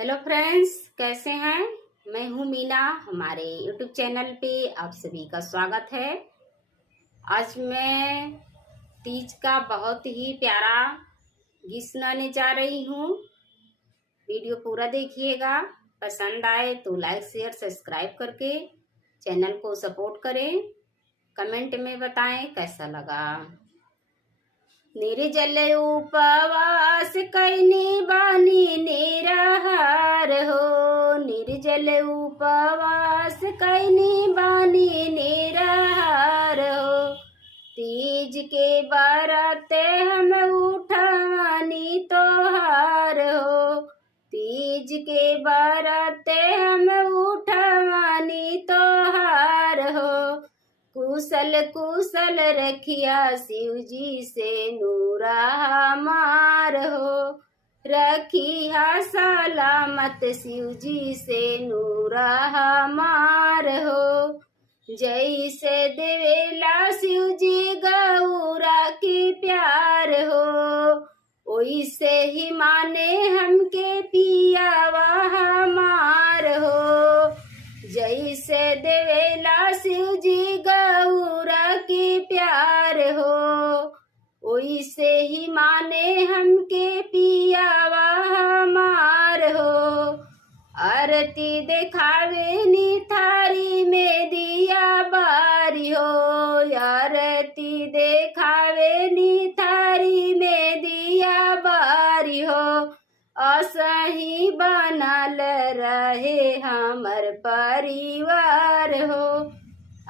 Hello friends, कैसे हैं। मैं हूं मीना। हमारे यूट्यूब चैनल पे आप सभी का स्वागत है। आज मैं तीज का बहुत ही प्यारा गीत सुनाने जा रही हूं। वीडियो पूरा देखिएगा। पसंद आए तो लाइक शेयर सब्सक्राइब करके चैनल को सपोर्ट करें। कमेंट में बताएं कैसा लगा। निर्जल उपवास कैनी बानी निराहार हो। निर्जल उपवास कैनी बानी निराहार हो। तीज के बरते हम उठवानी तोहार हो। तीज के बरते हम उठवानी तोहार हो। कुशल कुशल रखिया शिव जी से नूरा हमार हो। रखिया सलामत शिव जी से नूरा हमार हो। जैसे देवेला शिव जी गौरा की प्यार हो। ओइसे ही माने हमके पियावा हमार हो। जैसे देवेला शिव जी गौरा की प्यार हो। ओइसे ही माने हमके पियावा हमार हो। आरती देखावे नी थारी में दिया बारी हो। आरती देखावे नी थारी में दिया बारी हो। असही बनल रहे हमर परिवार हो।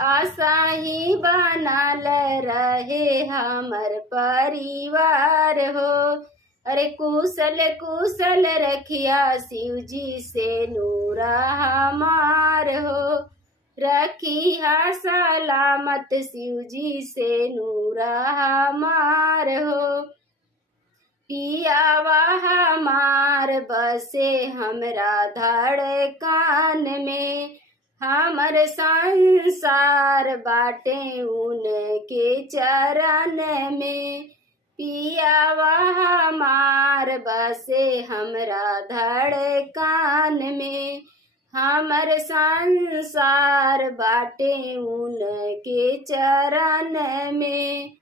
असही बनल रहे हमर परिवार हो। अरे कुशल कुशल रखिया शिव जी से नूरा हमार हो। रखिया सलामत शिव जी से नूरा हमार हो। पियावा हमार बसे हमरा धड़कन में। हमर संसार बाटे उनके चरण में। पियावा हमार बसे हमरा धड़कन में। हमर संसार बाटे उनके चरण में।